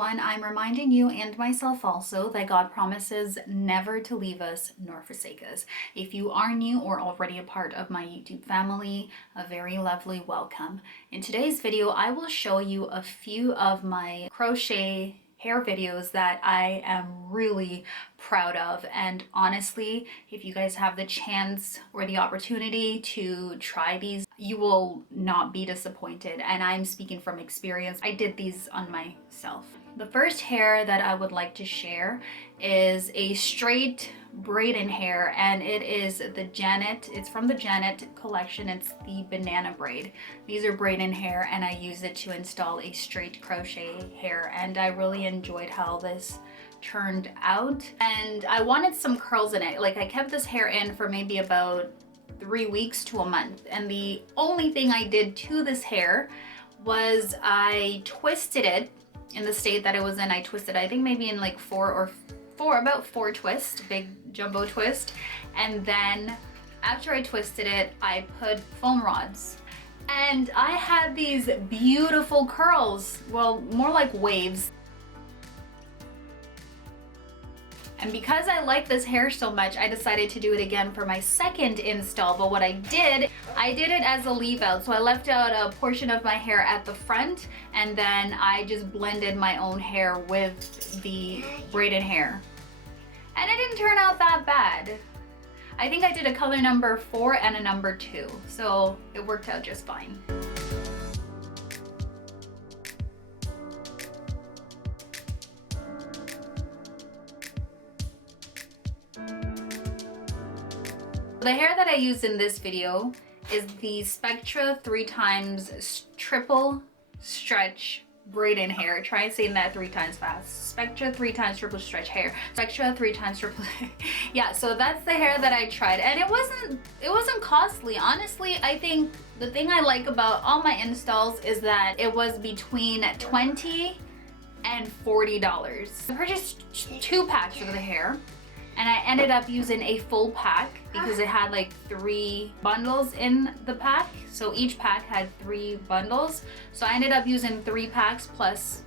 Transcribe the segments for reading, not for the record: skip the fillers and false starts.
everyone. I'm reminding you and myself also that God promises never to leave us nor forsake us. If you are new or already a part of my YouTube family, a very lovely welcome. In today's video, I will show you a few of my crochet hair videos that I am really proud of, and honestly, if you guys have the chance or the opportunity to try these, you will not be disappointed, and I'm speaking from experience. I did these on myself. The first hair that I would like to share is a straight braiding hair, and it is the Janet. It's from the Janet collection. It's the banana braid. These are braiding hair, and I use it to install a straight crochet hair, and I really enjoyed how this turned out. And I wanted some curls in it. Like, I kept this hair in for maybe about 3 weeks to a month, and the only thing I did to this hair was I twisted it. In the state that it was in, I twisted, I think maybe in like about four twists, big jumbo twist. And then after I twisted it, I put foam rods, and I had these beautiful curls, well, more like waves. And because I like this hair so much, I decided to do it again for my second install. But what I did it as a leave out. So I left out a portion of my hair at the front, and then I just blended my own hair with the braided hair. And it didn't turn out that bad. I think I did a color number 4 and a number 2. So it worked out just fine. The hair that I used in this video is the Spectra 3x triple stretch braiding hair. Try saying that 3 times fast. Spectra 3x triple stretch hair. Spectra 3x triple. Yeah, so that's the hair that I tried, and it wasn't costly. Honestly, I think the thing I like about all my installs is that it was between $20 and $40. I purchased 2 packs of the hair, and I ended up using a full pack because it had like 3 bundles in the pack. So each pack had 3 bundles. So I ended up using 3 packs plus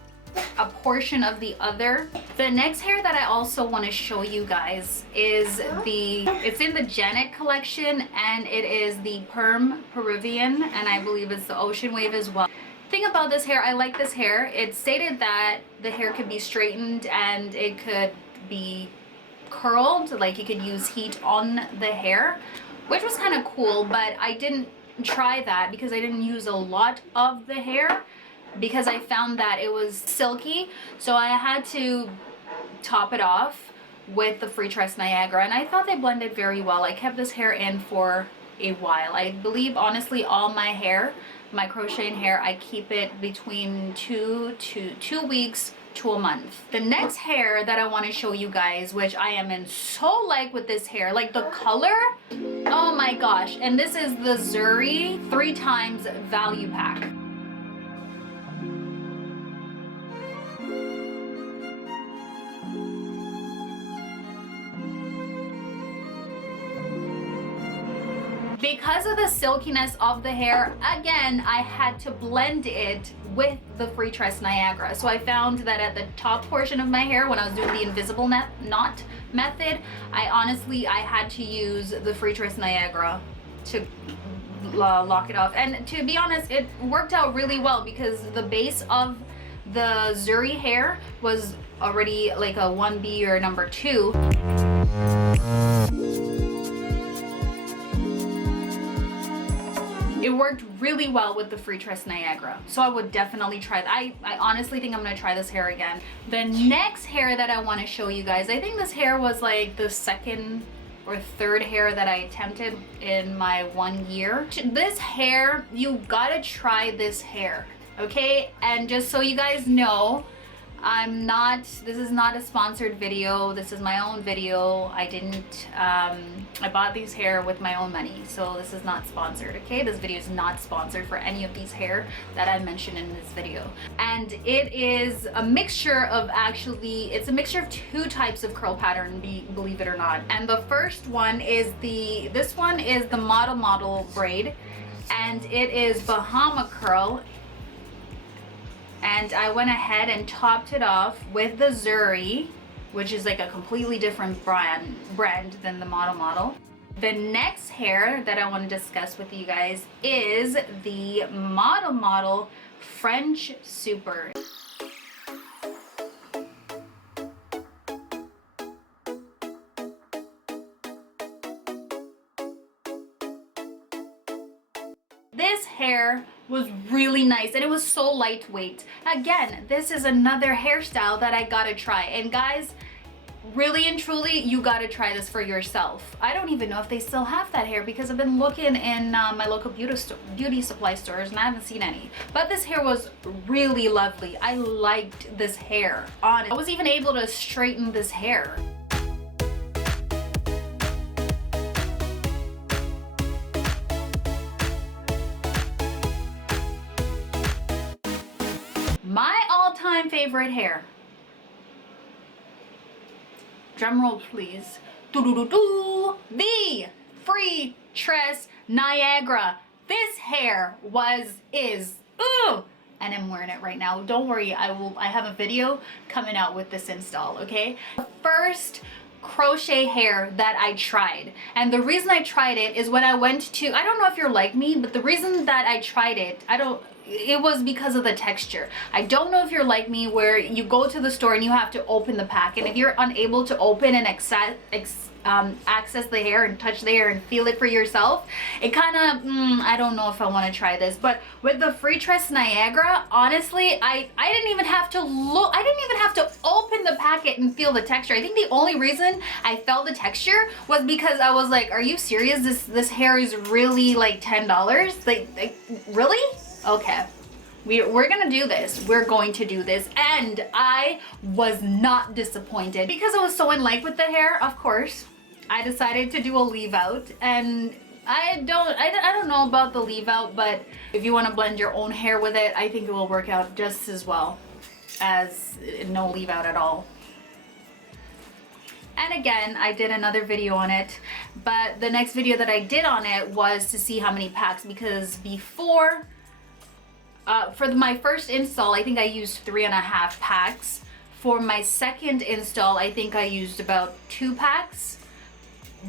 a portion of the other. The next hair that I also want to show you guys is it's in the Janet collection, and it is the Peruvian, and I believe it's the Ocean Wave as well. Thing about this hair, I like this hair. It stated that the hair could be straightened and it could be curled, like you could use heat on the hair, which was kind of cool, but I didn't try that because I didn't use a lot of the hair because I found that it was silky. So I had to top it off with the Freetress Niagara, and I thought they blended very well. I kept this hair in for a while. I believe honestly all my hair, my crocheting hair, I keep it between 2 weeks to a month. The next hair that I want to show you guys, which I am in so like with this hair, like the color, oh my gosh. And this is the Zuri 3x value pack. Because of the silkiness of the hair, again, I had to blend it with the Freetress Niagara. So I found that at the top portion of my hair, when I was doing the invisible knot method, I had to use the Freetress Niagara to lock it off. And to be honest, it worked out really well because the base of the Zuri hair was already like a 1B or number 2. It worked really well with the Freetress Niagara. So I would definitely try that. I honestly think I'm gonna try this hair again. The next hair that I wanna show you guys, I think this hair was like the 2nd or 3rd hair that I attempted in my 1 year. This hair, you gotta try this hair, okay? And just so you guys know, this is not a sponsored video. This is my own video. I bought these hair with my own money, so this is not sponsored, okay? This video is not sponsored for any of these hair that I mentioned in this video. And it is a mixture of it's a mixture of 2 types of curl pattern, believe it or not. And the first one is this one is the model braid, and it is Bahama curl. and I went ahead and topped it off with the Zuri, which is like a completely different brand than the model. The next hair that I want to discuss with you guys is the model French Super. This hair was really nice and it was so lightweight. Again, this is another hairstyle that I gotta try. And guys, really and truly, you gotta try this for yourself. I don't even know if they still have that hair because I've been looking in my local beauty supply stores and I haven't seen any. But this hair was really lovely. I liked this hair. Honestly, I was even able to straighten this hair. My all-time favorite hair. Drumroll please. The Freetress Niagara. This hair is and I'm wearing it right now. Don't worry, I have a video coming out with this install, okay? The first crochet hair that I tried, and the reason I tried it is when I went to, I don't know if you're like me, but the reason that I tried it, it was because of the texture. I don't know if you're like me where you go to the store and you have to open the pack, and if you're unable to open and access the hair and touch the hair and feel it for yourself, it kind of I don't know if I want to try this. But with the Freetress Niagara, honestly, I didn't even have to look, I didn't even have to open the packet and feel the texture. I think the only reason I felt the texture was because I was like, are you serious? This hair is really like $10? Like really? Okay, we're gonna do this. We're going to do this. And I was not disappointed because I was so in like with the hair. Of course, I decided to do a leave out, and I don't know about the leave out, but if you want to blend your own hair with it, I think it will work out just as well as no leave out at all. And again, I did another video on it, but the next video that I did on it was to see how many packs, because before for my first install, I think I used 3.5 packs. For my second install, I think I used about 2 packs,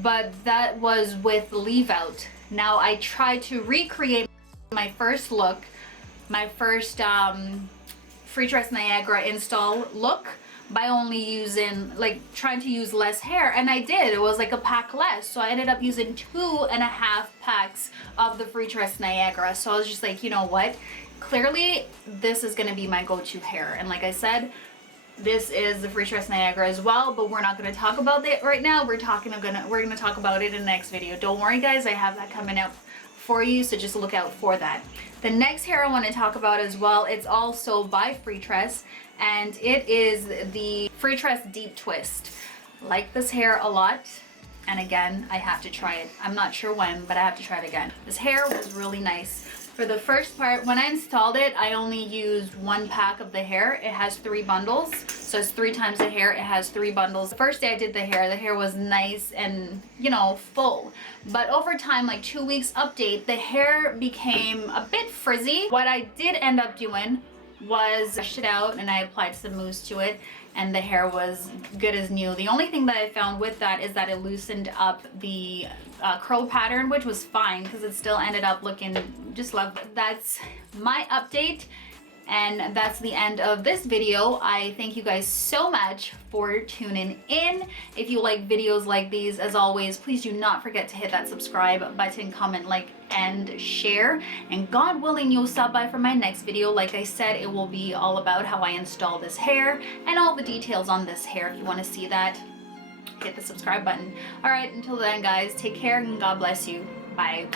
but that was with leave out. Now I tried to recreate my first look, my first Freetress Niagara install look by only using, like, trying to use less hair, and I did. It was like a pack less, so I ended up using 2.5 packs of the Freetress Niagara. So I was just like, you know what? Clearly, this is gonna be my go-to hair. And like I said, this is the Freetress Niagara as well, but we're not gonna talk about it right now. We're gonna talk about it in the next video. Don't worry guys, I have that coming up for you, so just look out for that. The next hair I want to talk about as well, it's also by Freetress, and it is the Freetress Deep Twist. Like this hair a lot, and again, I have to try it. I'm not sure when, but I have to try it again. This hair was really nice. For the first part, when I installed it, I only used 1 pack of the hair. It has 3 bundles, so it's 3 times the hair. It has 3 bundles. The first day I did the hair was nice and, you know, full. But over time, like 2 weeks update, the hair became a bit frizzy. What I did end up doing was brush it out and I applied some mousse to it, and the hair was good as new. The only thing that I found with that is that it loosened up the curl pattern, which was fine because it still ended up looking just lovely. That's my update, and that's the end of this video. I thank you guys so much for tuning in. If you like videos like these, as always, please do not forget to hit that subscribe button, comment, like, and share. And God willing, you'll stop by for my next video. Like I said, it will be all about how I install this hair and all the details on this hair. If you want to see that, hit the subscribe button. All right, until then guys, take care and God bless you. Bye.